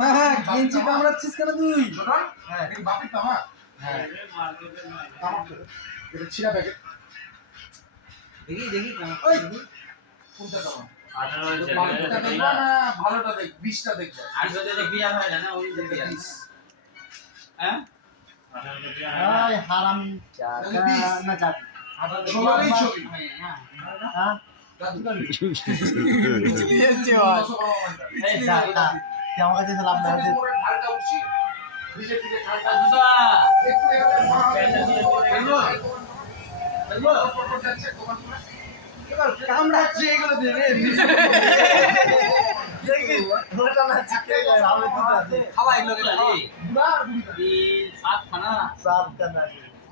হ্যাঁ গেঞ্জি কামড়াচ্ছিস কেন তুই? হ্যাঁ বাপির তামা। হ্যাঁ এটা ছিড়া প্যাকেট। দেখি দেখি ওই কোনটা তামা? 18 দেখবা না ভালোটা দেখ 20টা দেখবা। 18 তে বিয়া হয় না ওই যে বিয়া। হ্যাঁ? এই হারাম জায়গা না জাতি। 16 এই ছবি। হ্যাঁ? এই আমার কাছে সালাম না দে। ঢালটা উঠছি। ভিজে ভিজে ঢালটা আজুদা একটু এখানে বলবো বলবো ফটো যাচ্ছে দোকান করে। এবার কামড়াচ্ছে এগুলো দে রে দেখি ওটা না চিকে আমি দিতে আছে। খাওয়া এগুলো খালি বুড়া আর বুড়ি। এই সাত খানা সাত কানা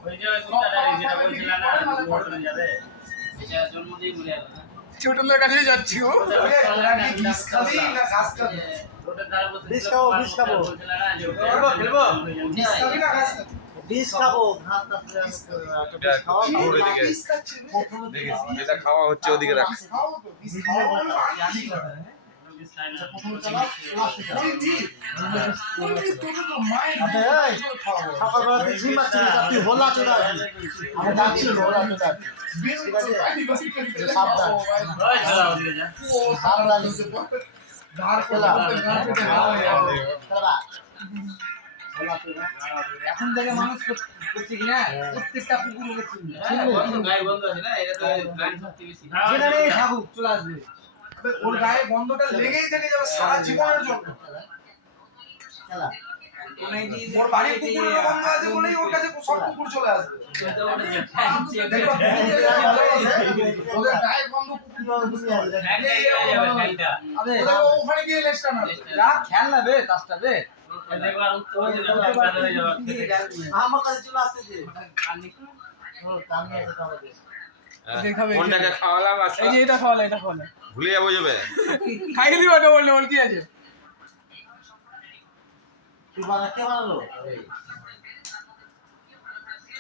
ওই যে কুত্তাটা যেটা বলছিলা না মোটর যাবে এটা জন্মদিন বলে আর ছোটদের কাছে যাচ্ছি ও বিষ খাবি না ঘাস খাবি? রোডের ধারে বসে বিষ খাবো, বিষ খাবো। বলছিলা না যে খেলবো খেলবো বিষ খাবি না ঘাস খাবি? বিষ খাবো ঘাস টাস বিষ খাওয়া কি খাবো না বিষ খাচ্ছিস? দেখেছি যেটা খাওয়া হচ্ছে ওদিকে রাখ। বিষ খাও তো, বিষ খাও না। প্রথমে চালাও, লাস্টে চালাও। ওই দি। ওই দি, তোকে তো মায়ের আবে এই জল খাওয়াবো। সকালবেলা তুই জিম মারছিস তুই হোলা চোদা আমি যাচ্ছি হোলা চোদা বিল ঠিক আছে? বাড়ি বাড়ি করে দিলে সাবধান। খাওয়াবো, ওই চলা ওদিকে যা ও সাবধান নিতে ধার খেলা। করতে ধার পেতে খাওয়া হয়ে যাবে। খেলা হোলা চোদা এখন থেকে মানুষ করছে কি না প্রত্যেকটা কুকুরকে চিনবে বন্ধ গায়ে বন্ধ আছে না এটা তো গান শক্তি বেশি যেখানে থাকুক চলে আসবে আবে ওর গায়ে গন্ধটা লেগেই থেকে যাবে সারা জীবনের জন্য। খেলা ওর বাড়ির কুকুরের গন্ধ আছে বলেই ওর কাছে সব কুকুর চলে আসবে। দেখো, ওদের গায়ে গন্ধ কুকুর আবে ওদের ওখানে গিয়ে লেস্টা না খেল না বে তাসটা বে আমার কাছে চলে আসছে যে ও কামে আছে কামে কোনটাকে খাওয়ালাম এই যে এটা খাওয়ালে এটা খাওয়ালে ভুলে যাবো যাবে। খাইয়ে দিবা ডবল ডবল কি আছে তুই বানা কে বানালো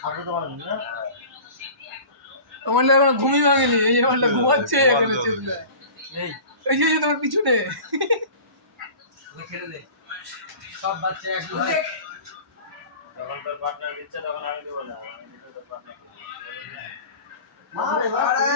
আপনি তো বানালেন না তোমার এখন ঘুমি ভাঙেনি এই যে বলটা ঘুমাচ্ছে এখানে চেপলে এই যে তোমার পিছনে খেলে দে সব বাচ্চা একই হয় তখন তোর পার্টনার দিচ্ছে তখন আমি দেবো না, আমি তো তোর পার্টনার মারে মারে